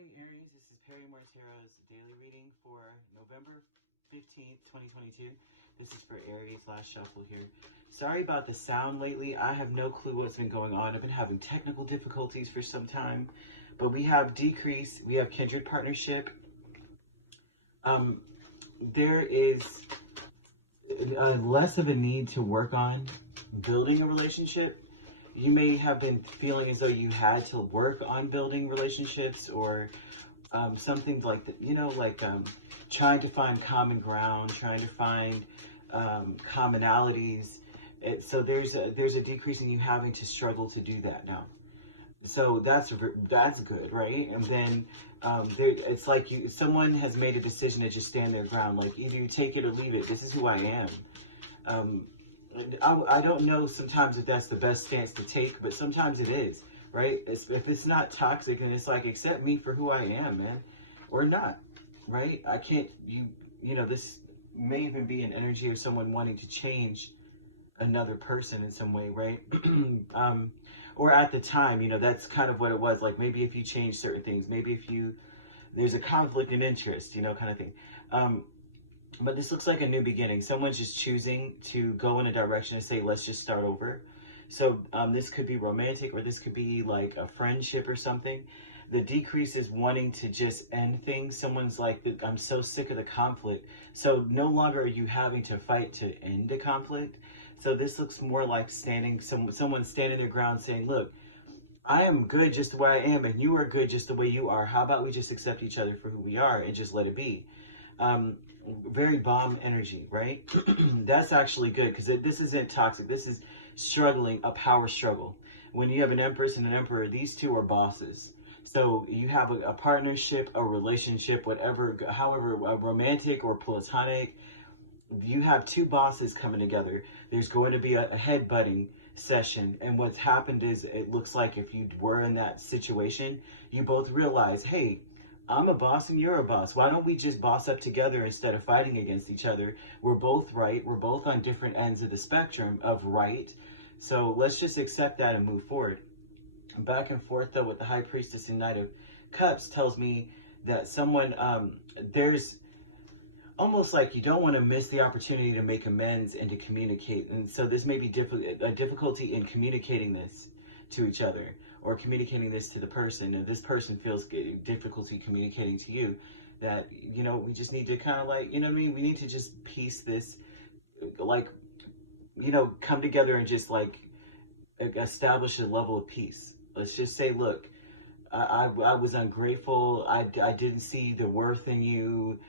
Hey Aries, this is Perrymore Tarot's daily reading for November 15th, 2022. This is for Aries, last shuffle here. Sorry about the sound lately. I have no clue what's been going on. I've been having technical difficulties for some time, but we have decrease, we have kindred partnership. There is less of a need to work on building a relationship. You may have been feeling as though you had to work on building relationships or something like that, you know, like trying to find common ground, trying to find commonalities. So there's a decrease in you having to struggle to do that now. So that's good, right? And then it's like someone has made a decision to just stand their ground. Like either you take it or leave it. This is who I am. I don't know sometimes if that's the best stance to take, but sometimes it is, right? If it's not toxic, and it's like, accept me for who I am, man, or not, right? I can't, you know, this may even be an energy of someone wanting to change another person in some way, right? Or at the time, you know, that's kind of what it was. Like maybe if you change certain things, maybe if there's a conflict in interest, you know, kind of thing. But this looks like a new beginning. Someone's just choosing to go in a direction and say, let's just start over. So this could be romantic, or this could be like a friendship or something. The decrease is wanting to just end things. Someone's like, I'm so sick of the conflict. So no longer are you having to fight to end a conflict. So this looks more like someone standing their ground saying, look, I am good just the way I am, and you are good just the way you are. How about we just accept each other for who we are and just let it be? Very bomb energy, right? That's actually good, because this isn't toxic. This is struggling, a power struggle. When you have an empress and an emperor, these two are bosses. So you have a partnership, a relationship, whatever, however, romantic or platonic, you have two bosses coming together. There's going to be a headbutting session. And what's happened is, it looks like if you were in that situation, you both realize, hey, I'm a boss and you're a boss. Why don't we just boss up together instead of fighting against each other? We're both right. We're both on different ends of the spectrum of right. So let's just accept that and move forward. Back and forth though with the High Priestess and Knight of Cups tells me that someone, there's almost like you don't want to miss the opportunity to make amends and to communicate. And so this may be a difficulty in communicating this to each other, or communicating this to the person, and this person feels difficulty communicating to you, that, you know, we just need to kind of like, you know what I mean? We need to just piece this, like, you know, come together and just like establish a level of peace. Let's just say, look, I was ungrateful. I didn't see the worth in you.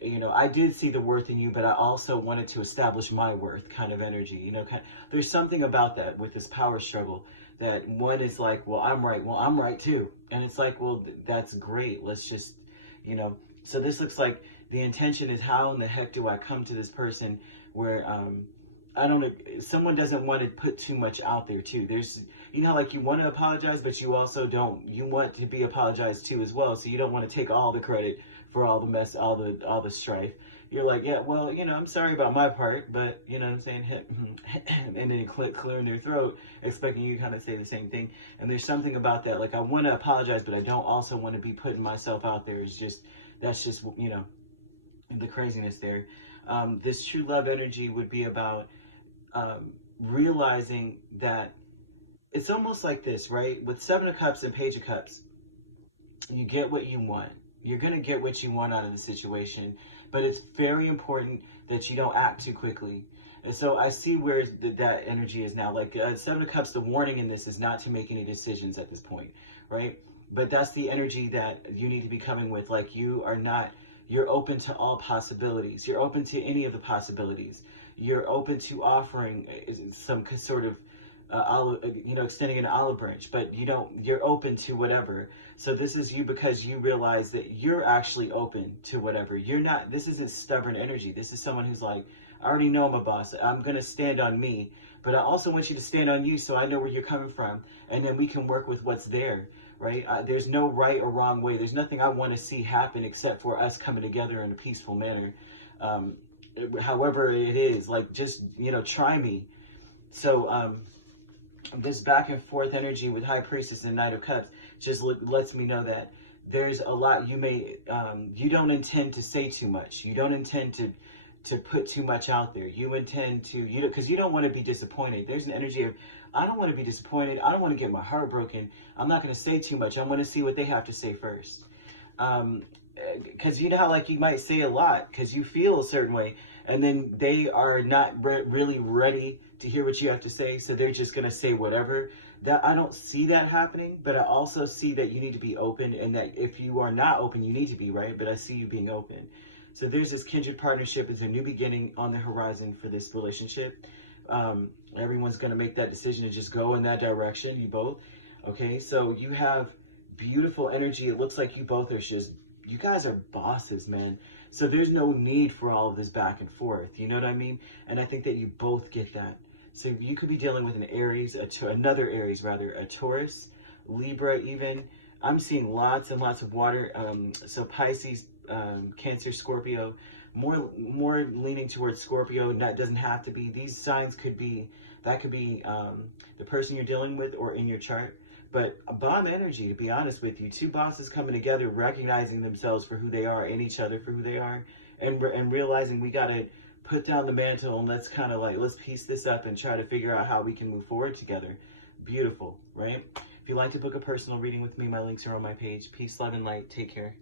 You know, I did see the worth in you, but I also wanted to establish my worth, kind of energy, you know, there's something about that with this power struggle, that one is like, well, I'm right too. And it's like, well, that's great. Let's just, you know, so this looks like the intention is, how in the heck do I come to this person where, I don't know, someone doesn't want to put too much out there too. There's, you know, like you want to apologize, but you also you want to be apologized to as well. So you don't want to take all the credit for all the mess, all the strife. You're like, yeah, well, you know, I'm sorry about my part, but you know what I'm saying? And then clearing their throat, expecting you to kind of say the same thing. And there's something about that. Like, I want to apologize, but I don't also want to be putting myself out there. That's just, you know, the craziness there. This true love energy would be about realizing that it's almost like this, right? With Seven of Cups and Page of Cups, you get what you want. You're going to get what you want out of the situation, but it's very important that you don't act too quickly. And so I see where that energy is now. Like Seven of Cups, the warning in this is not to make any decisions at this point, right? But that's the energy that you need to be coming with. Like, you're open to all possibilities. You're open to any of the possibilities. You're open to offering some sort of you know, extending an olive branch, but you're open to whatever. So this is you, because you realize that you're actually open to whatever. This isn't stubborn energy. This is someone who's like, I already know I'm a boss. I'm going to stand on me, but I also want you to stand on you, so I know where you're coming from. And then we can work with what's there, right? There's no right or wrong way. There's nothing I want to see happen except for us coming together in a peaceful manner. However it is, like, just, you know, try me. So, this back and forth energy with High Priestess and Knight of Cups just lets me know that there's a lot you may, you don't intend to say too much. You don't intend to put too much out there. You intend to, because you don't want to be disappointed. There's an energy of, I don't want to be disappointed. I don't want to get my heart broken. I'm not going to say too much. I want to see what they have to say first. Because you know how, like, you might say a lot because you feel a certain way, and then they are not really ready to hear what you have to say, so they're just going to say whatever. That, I don't see that happening, but I also see that you need to be open, and that if you are not open, you need to be, right? But I see you being open. So there's this kindred partnership. It's a new beginning on the horizon for this relationship. Everyone's going to make that decision to just go in that direction, you both. Okay, so you have beautiful energy. It looks like you both are just, you guys are bosses, man. So there's no need for all of this back and forth. You know what I mean? And I think that you both get that. So you could be dealing with an Aries, another Aries rather, a Taurus, Libra even. I'm seeing lots and lots of water. So Pisces, Cancer, Scorpio, more leaning towards Scorpio. That doesn't have to be. These signs could be, that could be the person you're dealing with or in your chart. But a bomb energy, to be honest with you. Two bosses coming together, recognizing themselves for who they are and each other for who they are, and realizing we got to put down the mantle and let's kind of like, let's piece this up and try to figure out how we can move forward together. Beautiful, right? If you'd like to book a personal reading with me, my links are on my page. Peace, love, and light. Take care.